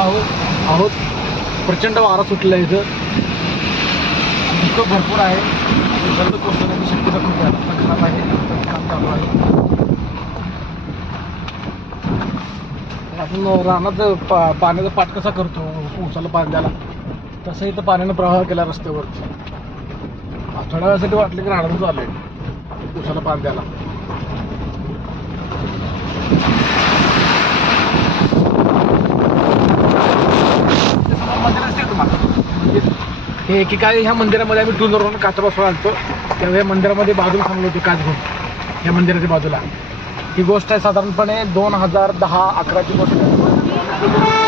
आहोत. प्रचंड वारा सुटला आहे इथं, धुकं भरपूर आहे. जलद कोसळण्याची शक्यता खूप जास्त खराब आहे. काम चालू आहे. आपण रानात पाण्याचा पाठ कसा करतो ऊसाला पाणी द्यायला, तसं इथं पाण्यानं प्रवाह केला रस्त्यावरती. थोड्या वेळासाठी वाटलं की रानातच आलोय ऊसाला पाणी द्यायला. हे एकेकाळी ह्या मंदिरामध्ये आम्ही टूलवरून काचा बसवून आणतो, तेव्हा या मंदिरामध्ये बाजूला थांबलो होतो काच घेऊन. ह्या मंदिराच्या बाजूला ही गोष्ट आहे साधारणपणे 2010-11ची गोष्ट आहे.